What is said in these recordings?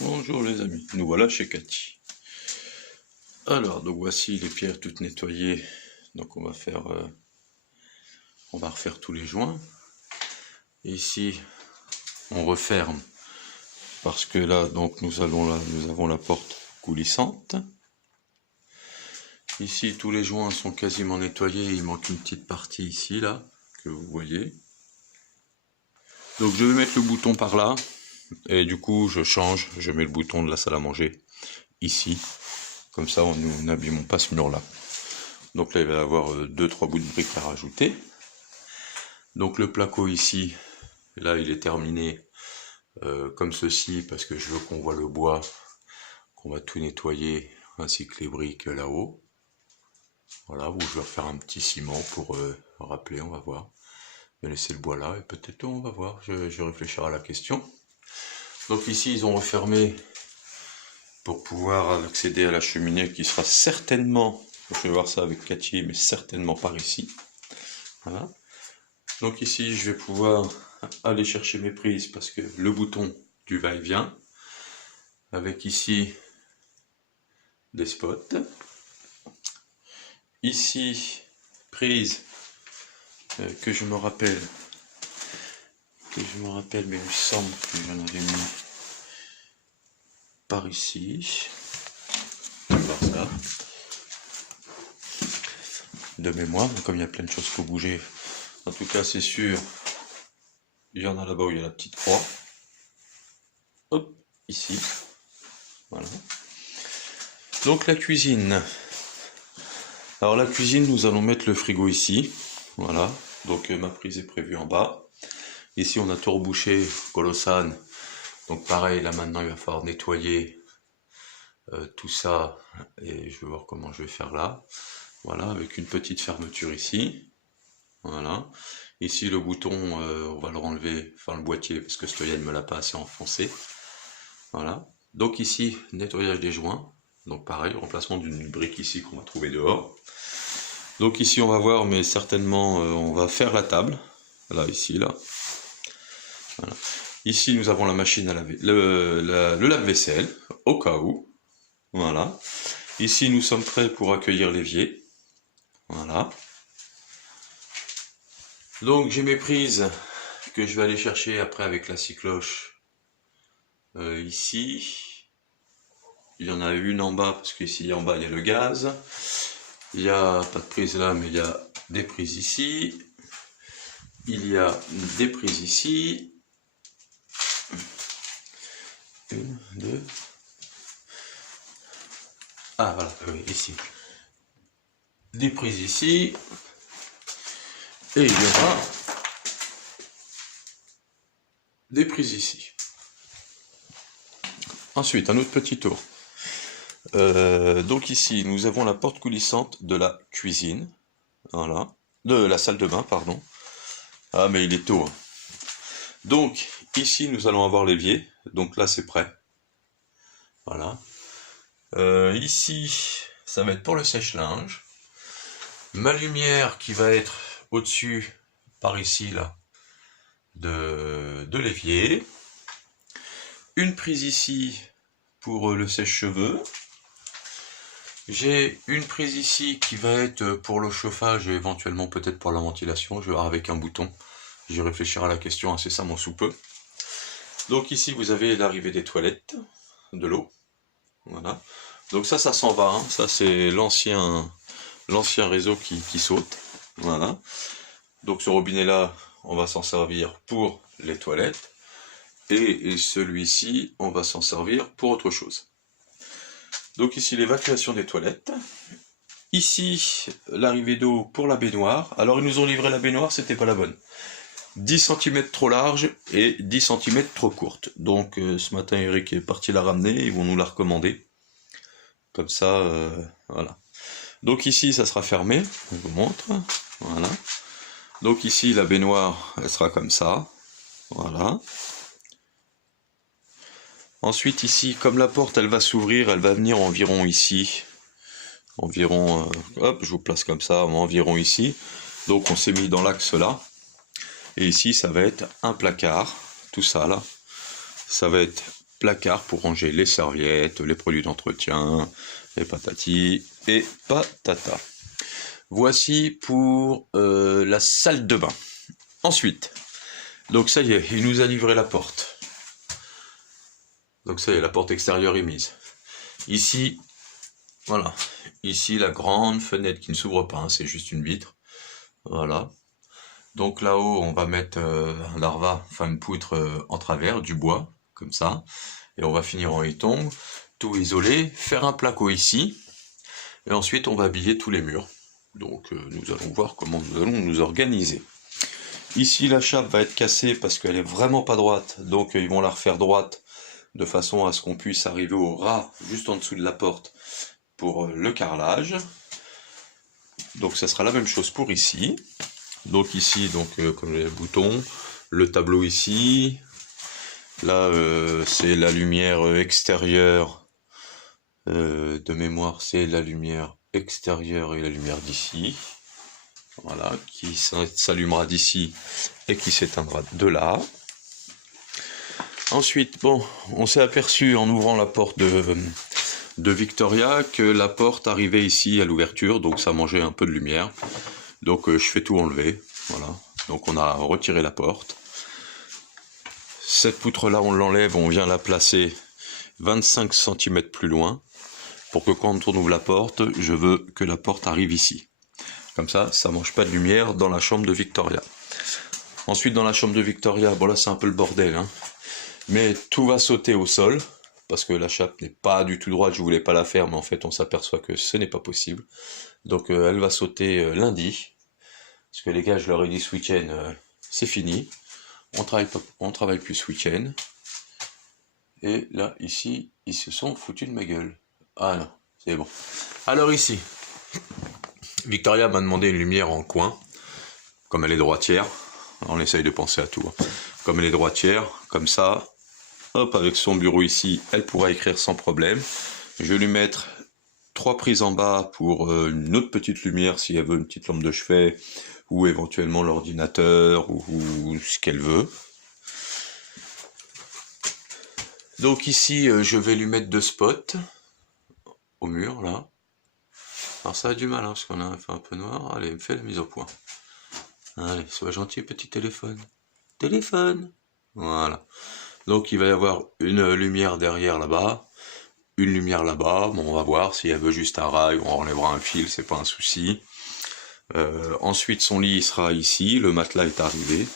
Bonjour les amis, nous voilà chez Cathy. Alors, donc voici les pierres toutes nettoyées. Donc on va refaire tous les joints. Et ici, on referme parce que là, donc nous avons la porte coulissante. Ici, tous les joints sont quasiment nettoyés. Il manque une petite partie ici, là, que vous voyez. Donc je vais mettre le bouton par là. Et du coup, je mets le bouton de la salle à manger ici. Comme ça, nous n'abîmons pas ce mur-là. Donc là, il va y avoir 2-3 bouts de briques à rajouter. Donc le placo ici, là, il est terminé comme ceci, parce que je veux qu'on voit le bois, qu'on va tout nettoyer, ainsi que les briques là-haut. Voilà, où je vais refaire un petit ciment pour rappeler, on va voir. Je vais laisser le bois là, et peut-être on va voir, je réfléchirai à la question. Donc ici, ils ont refermé pour pouvoir accéder à la cheminée qui sera certainement, je vais voir ça avec Cathy, mais certainement par ici. Voilà. Donc ici, je vais pouvoir aller chercher mes prises parce que le bouton du va-et-vient, avec ici des spots. Ici, prise que je me rappelle, mais il me semble que j'en avais mis par ici. On va voir ça. De mémoire, comme il y a plein de choses qu'il faut bouger. En tout cas, c'est sûr, il y en a là-bas où il y a la petite croix. Hop, ici. Voilà. Donc la cuisine. Alors la cuisine, nous allons mettre le frigo ici. Voilà. Donc ma prise est prévue en bas. Ici, on a tout rebouché, colossane. Donc pareil, là maintenant, il va falloir nettoyer tout ça. Et je vais voir comment je vais faire là. Voilà, avec une petite fermeture ici. Voilà. Ici, le bouton, on va le renlever, enfin le boîtier, parce que Stoyan ne me l'a pas assez enfoncé. Voilà. Donc ici, nettoyage des joints. Donc pareil, remplacement d'une brique ici qu'on va trouver dehors. Donc ici, on va voir, mais certainement, on va faire la table. Là, ici, là. Voilà. Ici, nous avons la machine à laver, le lave-vaisselle, au cas où. Voilà. Ici, nous sommes prêts pour accueillir l'évier. Voilà. Donc, j'ai mes prises que je vais aller chercher après avec la scie cloche. Ici. Il y en a une en bas, parce qu'ici, en bas, il y a le gaz. Il n'y a pas de prise là, mais il y a des prises ici. Il y a des prises ici. 1, 2. Ah voilà, oui, ici. Des prises ici. Et il y aura des prises ici. Ensuite, un autre petit tour. Donc ici, nous avons la porte coulissante de la cuisine. Voilà. De la salle de bain, pardon. Ah, mais il est tôt. Hein. Donc, ici, nous allons avoir l'évier. Donc là, c'est prêt. Voilà. Ici, ça va être pour le sèche-linge. Ma lumière qui va être au-dessus, par ici, là, de l'évier. Une prise ici pour le sèche-cheveux. J'ai une prise ici qui va être pour le chauffage et éventuellement peut-être pour la ventilation. Je vais voir avec un bouton. Je réfléchirai à la question incessamment sous peu. Donc ici, vous avez l'arrivée des toilettes, de l'eau. Voilà. Donc ça s'en va. Hein. Ça, c'est l'ancien réseau qui saute. Voilà. Donc ce robinet-là, on va s'en servir pour les toilettes. Et celui-ci, on va s'en servir pour autre chose. Donc ici, l'évacuation des toilettes. Ici, l'arrivée d'eau pour la baignoire. Alors, ils nous ont livré la baignoire, c'était pas la bonne. 10 cm trop large et 10 cm trop courte. Donc, ce matin, Eric est parti la ramener. Ils vont nous la recommander. Comme ça, voilà. Donc ici, ça sera fermé. Je vous montre. Voilà. Donc ici, la baignoire, elle sera comme ça. Voilà. Ensuite ici, comme la porte elle va s'ouvrir, elle va venir environ ici. Environ, hop, je vous place comme ça, environ ici. Donc on s'est mis dans l'axe là. Et ici ça va être un placard, tout ça là. Ça va être placard pour ranger les serviettes, les produits d'entretien, les patatis et patata. Voici pour la salle de bain. Ensuite, donc ça y est, il nous a livré la porte. Donc ça y est, la porte extérieure est mise. Ici, voilà. Ici, la grande fenêtre qui ne s'ouvre pas, hein, c'est juste une vitre. Voilà. Donc là-haut, on va mettre un larva, enfin une poutre en travers, du bois, comme ça. Et on va finir en étongue, tout isolé, faire un placo ici. Et ensuite, on va habiller tous les murs. Donc nous allons voir comment nous allons nous organiser. Ici, la chape va être cassée parce qu'elle est vraiment pas droite. Donc ils vont la refaire droite de façon à ce qu'on puisse arriver au ras juste en dessous de la porte pour le carrelage. Donc ça sera la même chose pour ici. Donc ici, comme les boutons, le tableau ici. Là, c'est la lumière extérieure. De mémoire, c'est la lumière extérieure et la lumière d'ici. Voilà, qui s'allumera d'ici et qui s'éteindra de là. Ensuite, bon, on s'est aperçu en ouvrant la porte de Victoria que la porte arrivait ici à l'ouverture, donc ça mangeait un peu de lumière. Donc je fais tout enlever, voilà. Donc on a retiré la porte. Cette poutre-là, on l'enlève, on vient la placer 25 cm plus loin, pour que quand on ouvre la porte, je veux que la porte arrive ici. Comme ça, ça mange pas de lumière dans la chambre de Victoria. Ensuite, dans la chambre de Victoria, bon là c'est un peu le bordel, hein. Mais tout va sauter au sol, parce que la chape n'est pas du tout droite, je voulais pas la faire, mais en fait on s'aperçoit que ce n'est pas possible. Donc elle va sauter lundi, parce que les gars, je leur ai dit ce week-end, c'est fini, on travaille plus ce week-end. Et là, ici, ils se sont foutus de ma gueule. Ah non, c'est bon. Alors ici, Victoria m'a demandé une lumière en coin, comme elle est droitière, on essaye de penser à tout, hein. Comme elle est droitière, comme ça, hop, avec son bureau ici, elle pourra écrire sans problème. Je vais lui mettre 3 prises en bas pour une autre petite lumière si elle veut une petite lampe de chevet, ou éventuellement l'ordinateur, ou ce qu'elle veut. Donc ici, je vais lui mettre 2 spots au mur, là. Alors ça a du mal, hein, parce qu'on a fait un peu noir. Allez, me fais la mise au point. Allez, sois gentil, petit téléphone. Téléphone. Voilà. Donc il va y avoir une lumière derrière là-bas, une lumière là-bas. Bon, on va voir si elle veut juste un rail, on enlèvera un fil, c'est pas un souci. Ensuite, son lit sera ici, le matelas est arrivé.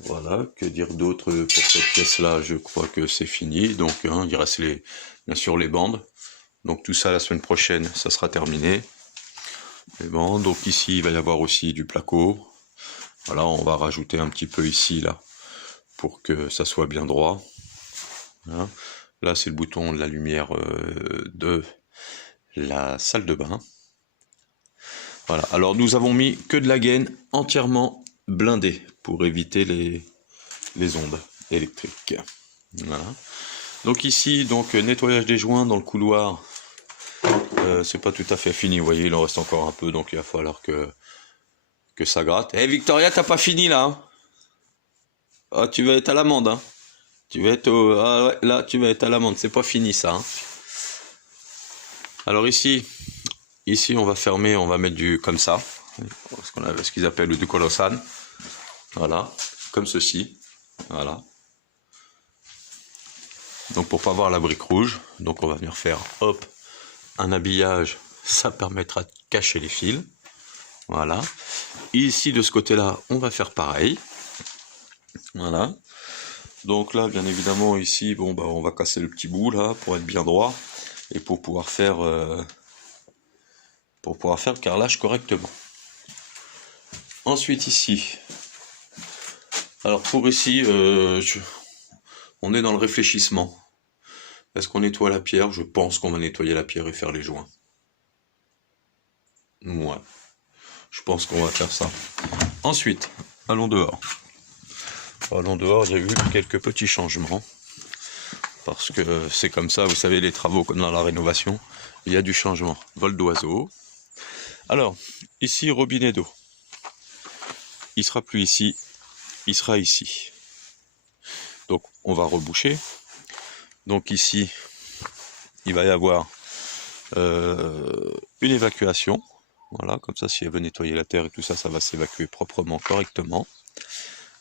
Voilà, que dire d'autre pour cette pièce-là? Je crois que c'est fini. Donc, hein, il reste bien sûr les bandes. Donc tout ça la semaine prochaine, ça sera terminé. Les bandes. Donc ici, il va y avoir aussi du placo. Voilà, on va rajouter un petit peu ici, là, pour que ça soit bien droit. Voilà. Là, c'est le bouton de la lumière de la salle de bain. Voilà, alors nous avons mis que de la gaine entièrement blindée pour éviter les ondes électriques. Voilà. Donc ici, nettoyage des joints dans le couloir. C'est pas tout à fait fini, vous voyez, il en reste encore un peu, donc il va falloir que ça gratte. Eh Victoria, t'as pas fini là, hein? Ah, tu vas être à l'amende, hein? Tu vas être ah ouais, là, tu vas être à l'amende, c'est pas fini ça, hein? Alors ici, on va fermer, on va mettre du comme ça, ce qu'ils appellent du colossane. Voilà, comme ceci. Voilà. Donc pour pas voir la brique rouge, donc on va venir faire, hop, un habillage, ça permettra de cacher les fils. Voilà. Ici de ce côté-là, on va faire pareil. Voilà. Donc là, bien évidemment, ici, bon bah on va casser le petit bout là pour être bien droit et pour pouvoir faire le carrelage correctement. Ensuite ici, alors pour ici, on est dans le réfléchissement. Est-ce qu'on nettoie la pierre? Je pense qu'on va nettoyer la pierre et faire les joints. Ouais, je pense qu'on va faire ça. Ensuite, allons dehors. Allons dehors, j'ai vu quelques petits changements. Parce que c'est comme ça, vous savez, les travaux comme dans la rénovation, il y a du changement. Vol d'oiseau. Alors, ici, robinet d'eau. Il sera plus ici, il sera ici. Donc on va reboucher. Donc ici, il va y avoir une évacuation. Voilà, comme ça, si elle veut nettoyer la terre et tout ça, ça va s'évacuer proprement, correctement.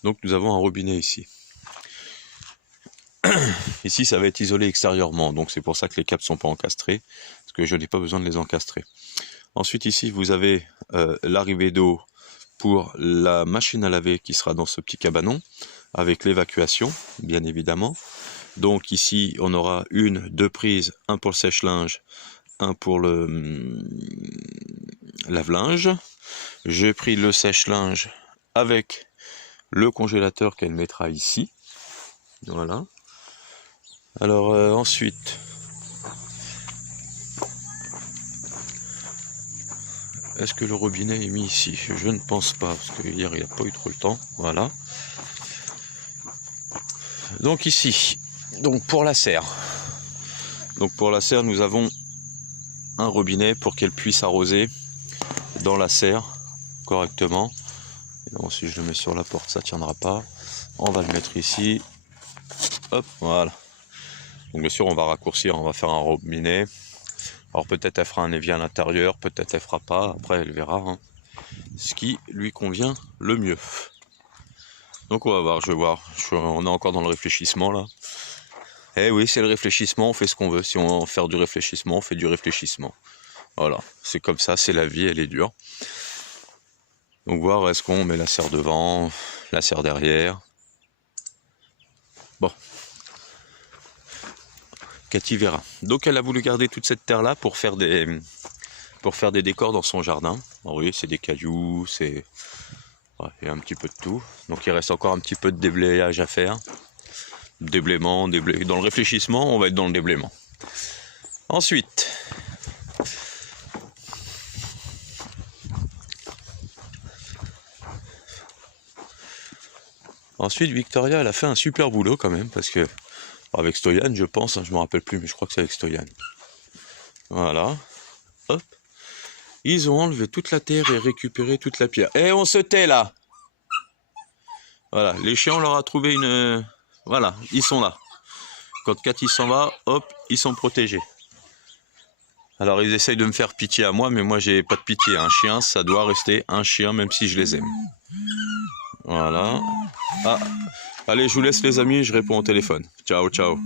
Donc nous avons un robinet ici. Ici, ça va être isolé extérieurement, donc c'est pour ça que les câbles ne sont pas encastrés, parce que je n'ai pas besoin de les encastrer. Ensuite, ici, vous avez l'arrivée d'eau pour la machine à laver qui sera dans ce petit cabanon, avec l'évacuation, bien évidemment. Donc ici, on aura deux prises, un pour le sèche-linge, un pour le lave-linge. J'ai pris le sèche-linge avec le congélateur qu'elle mettra ici. Voilà. Alors ensuite, est-ce que le robinet est mis ici? Je ne pense pas, parce que hier il n'a pas eu trop le temps. Voilà. Donc ici, donc pour la serre. Donc pour la serre, nous avons un robinet pour qu'elle puisse arroser dans la serre correctement. Et donc, si je le mets sur la porte, ça ne tiendra pas. On va le mettre ici. Hop, voilà. Donc bien sûr, on va raccourcir, on va faire un robinet. Alors peut-être elle fera un évier à l'intérieur, peut-être elle fera pas. Après, elle verra hein, ce qui lui convient le mieux. Donc on va voir, je vais voir. On est encore dans le réfléchissement là. Eh oui, c'est le réfléchissement, on fait ce qu'on veut. Si on veut faire du réfléchissement, on fait du réfléchissement. Voilà, c'est comme ça, c'est la vie, elle est dure. Donc voir, est-ce qu'on met la serre devant, la serre derrière. Bon. Cathy verra. Donc elle a voulu garder toute cette terre-là pour faire des décors dans son jardin. Alors oui, c'est des cailloux, c'est... Ouais, il y a un petit peu de tout. Donc il reste encore un petit peu de déblayage à faire. Déblaiement. Dans le réfléchissement, on va être dans le déblaiement. Ensuite... Victoria, elle a fait un super boulot quand même, parce que... Avec Stoyan, je pense, hein, je ne me rappelle plus, mais je crois que c'est avec Stoyan. Voilà. Hop. Ils ont enlevé toute la terre et récupéré toute la pierre. Et on se tait là. Voilà, les chiens, on leur a trouvé une... Voilà, ils sont là. Quand Cathy s'en va, hop, ils sont protégés. Alors ils essayent de me faire pitié à moi, mais moi j'ai pas de pitié. Un chien, ça doit rester un chien, même si je les aime. Voilà. Ah, allez, je vous laisse les amis, je réponds au téléphone. Ciao, ciao.